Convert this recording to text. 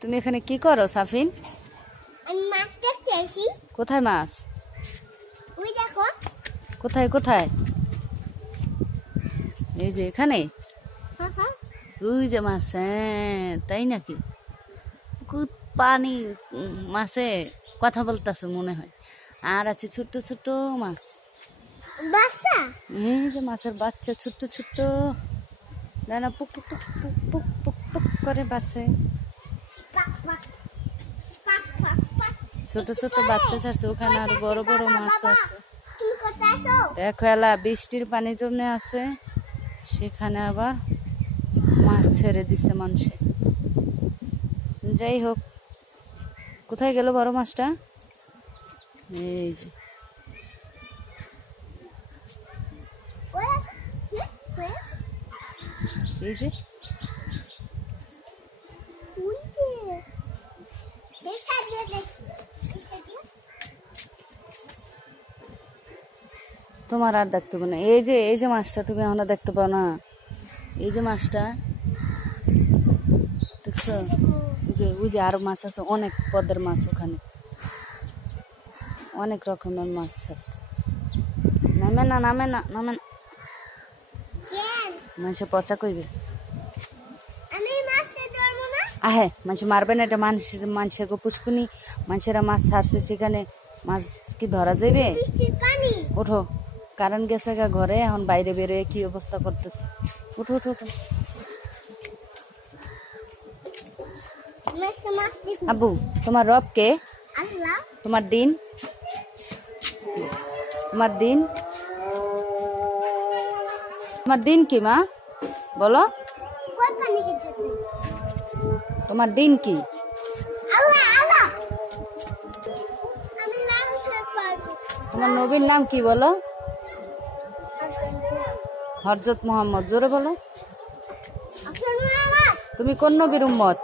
তুমি এখানে কি করো সাফিন? আমি মাছ দেখতে আসি। কোথায় মাছ? ওই দেখো। কোথায় কোথায়? এই যে এখানে। হ্যাঁ। ওই যে মাছ, হ্যাঁ তাই নাকি? পুকুর পানি, মাছে কথা বলতেছে মনে হয়। আর আছে ছোট্ট ছোট্ট মাছ। বাচ্চা। এই যে মাছের বাচ্চা ছোট্ট ছোট্ট, দানা পুক পুক পুক পুক পুক পুক পুক করে বাঁচে। পাক পাক পাক পাক পাক। ছোট ছোট বাচ্চা ছাড়ছে, ওখানে আর বড় বড় মাছ আছে। তুমি কোথায় আছো? দেখো এলা বৃষ্টির পানি জমে আছে, সেখানে আবার মাছ ছেড়ে দিছে মানুষে। যাই হোক, কোথায় গেল বড় মাছটা? এই যে ওই আছে। ওই আছে। এই যে ওই যে। এই সাইডে দেখি। এই সাইডে। তোমার আর দেখতে পাও না। এই যে মাছটা তুমি এখনো দেখতে পাও না। এই যে মাছটা দেখছো? ওই যে আরো মাছ আছে, অনেক পদের মাছ ওখানে, অনেক রকমের মাছ আছে। নামে না নামে না নামে না, কেন? মাছে পচা কইবে। আমি মাছটা ধরবো না। আহে মাছ মারবে না, এটা মানুষের পুষ্কুনি, মানুষেরা মাছ ছাড়ছে, সেখানে মাছ কি ধরা যাবে? বৃষ্টির পানি। ওঠো, কারেন্ট গেছে গা ঘরে, এখন বাইরে বেরোয় কি অবস্থা করতেছে। ওঠো ওঠো ওঠো। মাছটা মাছ দেখি। আব্বু, তোমার রব কে? আল্লাহ। তোমার দিন, তোমার দিন, তোমার দিন কি মা? বলো, কই পানি খেতেছে? তোমার দিন কি? আল্লাহ আল্লাহ। আমি লাল শাক পারবো। তোমার নবীর নাম কি বলো? হযরত মুহাম্মদ। জোরে বলো। আসল মাছ। তুমি কোন নবীর উম্মত?